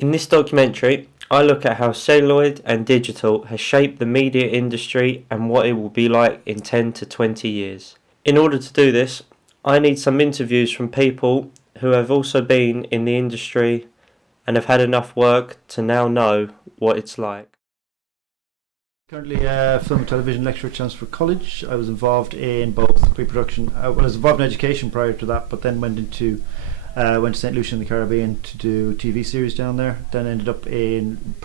In this documentary, I look at how celluloid and digital has shaped the media industry and what it will be like in 10 to 20 years. In order to do this, I need some interviews from people who have also been in the industry and have had enough work to now know what it's like. Currently a film and television lecturer at Chelmsford College. I was involved in both pre-production, I was involved in education prior to that, but then went to St. Lucia in the Caribbean to do TV series down there. Then ended up in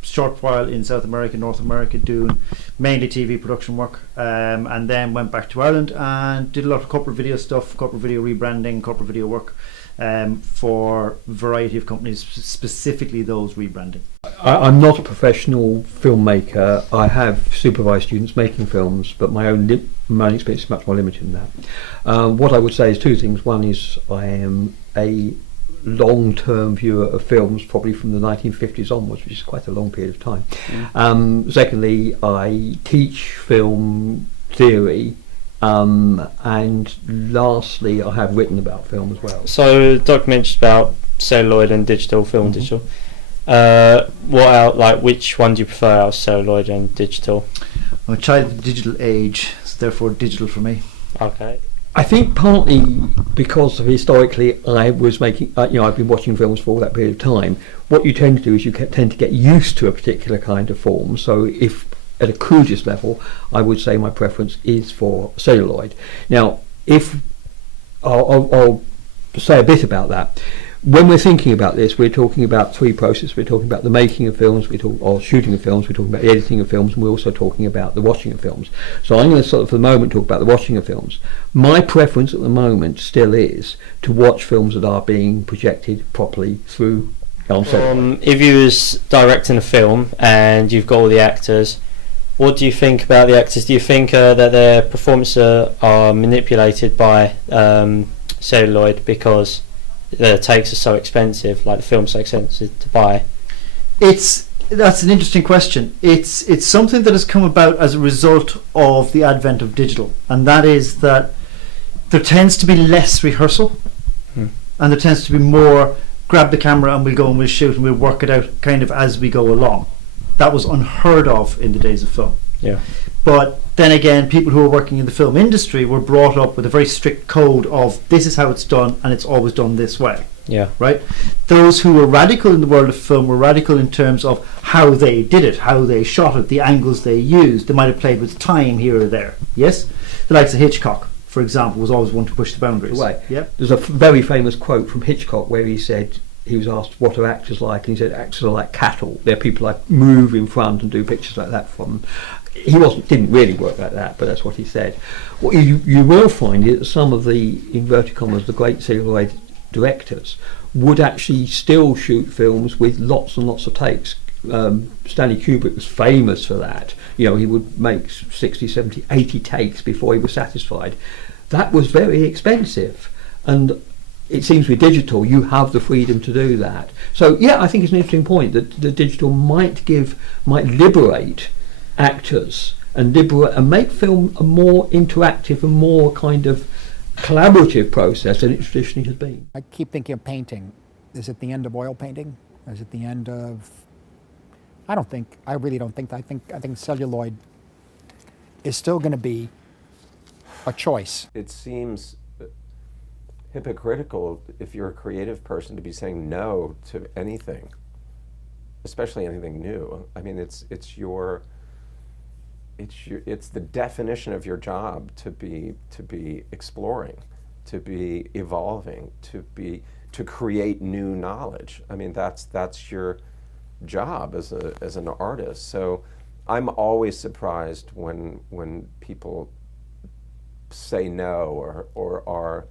short while in South America, North America, doing mainly TV production work, and then went back to Ireland and did a lot of corporate video stuff, corporate video rebranding, corporate video work for a variety of companies, specifically those rebranding. I'm not a professional filmmaker. I have supervised students making films, but my own experience is much more limited than that. What I would say is two things. One is I am a long-term viewer of films, probably from the 1950s onwards, which is quite a long period of time. Secondly, I teach film theory, and lastly, I have written about film as well. So documentaries about celluloid and digital, film and digital. Which one do you prefer out of celluloid and digital? I'm a child of the digital age, so therefore digital for me. Okay. I think partly because of historically I was making, I've been watching films for all that period of time. What you tend to do is you tend to get used to a particular kind of form. So if at a crudest level, I would say my preference is for celluloid. Now, if I'll say a bit about that. When we're thinking about this, we're talking about three processes. We're talking about the making of films, or shooting of films, we're talking about the editing of films, and we're also talking about the watching of films. So I'm going to sort of for the moment talk about the watching of films. My preference at the moment still is to watch films that are being projected properly through celluloid. If you was directing a film and you've got all the actors, what do you think about the actors? Do you think that their performances are manipulated by celluloid because the takes are so expensive, like the film's so expensive to buy? That's an interesting question. It's something that has come about as a result of the advent of digital, and that is that there tends to be less rehearsal, and there tends to be more grab the camera and we'll go and we'll shoot and we'll work it out kind of as we go along. That was unheard of in the days of film. Yeah. But then again, people who are working in the film industry were brought up with a very strict code of this is how it's done and it's always done this way. Yeah. Right? Those who were radical in the world of film were radical in terms of how they did it, how they shot it, the angles they used. They might have played with time here or there. Yes? The likes of Hitchcock, for example, was always one to push the boundaries. Right. Yep. There's a very famous quote from Hitchcock where he said, he was asked what are actors like, and he said actors are like cattle. They're people like move in front and do pictures like that from them. He didn't really work like that, but that's what he said. What you will find is that some of the, inverted commas, the great celluloid directors would actually still shoot films with lots and lots of takes. Stanley Kubrick was famous for that. He would make 60, 70, 80 takes before he was satisfied. That was very expensive, and it seems with digital you have the freedom to do that. So yeah, I think it's an interesting point that the digital might liberate actors and make film a more interactive and more kind of collaborative process than it traditionally has been. I keep thinking of painting. Is it the end of oil painting? Is it the end of... I really don't think that. I think celluloid is still going to be a choice. It seems hypocritical if you're a creative person to be saying no to anything, especially anything new. I mean, it's the definition of your job to be exploring, to be evolving, to create new knowledge. I mean, that's your job as an artist. So I'm always surprised when people say no or are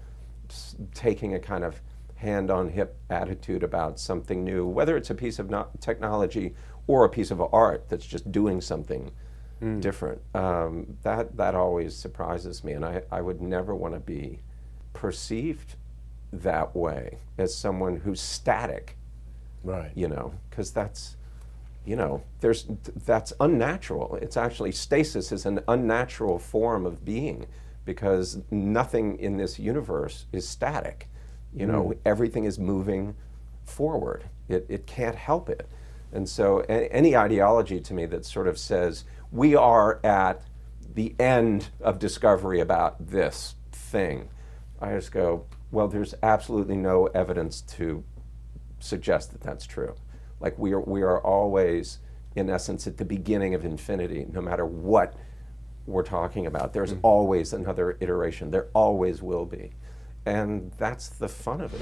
taking a kind of hand-on-hip attitude about something new, whether it's a piece of technology or a piece of art that's just doing something different. That always surprises me, and I would never want to be perceived that way as someone who's static. Right. Because that's unnatural. It's actually, stasis is an unnatural form of being, because nothing in this universe is static. Everything is moving forward. It can't help it. And so any ideology to me that sort of says we are at the end of discovery about this thing, I just go, well, there's absolutely no evidence to suggest that that's true. Like we are always, in essence, at the beginning of infinity, no matter what we're talking about. There's always another iteration. There always will be. And that's the fun of it.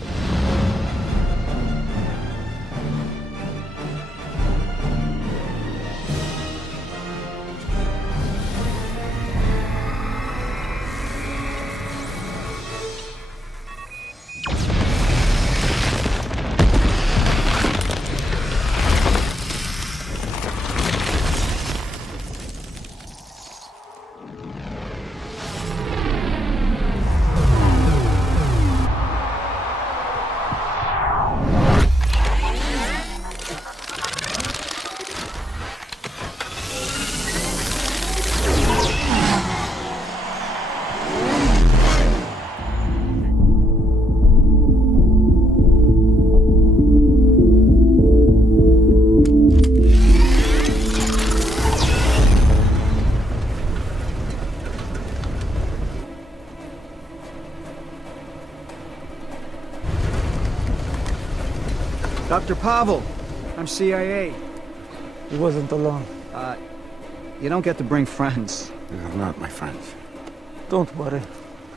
Dr. Pavel, I'm CIA. He wasn't alone. You don't get to bring friends. They're not my friends. Don't worry.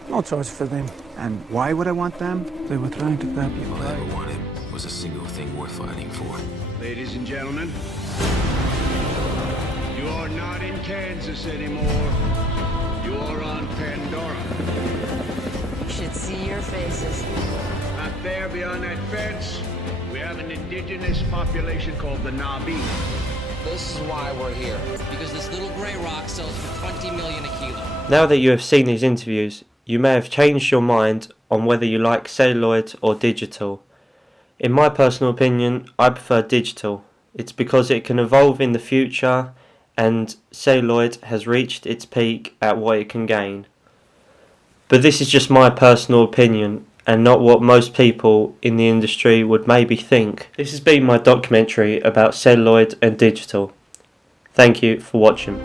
No choice for them. And why would I want them? They were trying to grab you. All I ever wanted was a single thing worth fighting for. Ladies and gentlemen, you are not in Kansas anymore. You are on Pandora. You should see your faces. Out there beyond that fence, we have an indigenous population called the Na'vi. This is why we're here. Because this little gray rock sells for 20 million a kilo. Now that you have seen these interviews, you may have changed your mind on whether you like celluloid or digital. In my personal opinion, I prefer digital. It's because it can evolve in the future and celluloid has reached its peak at what it can gain. But this is just my personal opinion and not what most people in the industry would maybe think. This has been my documentary about celluloid and digital. Thank you for watching.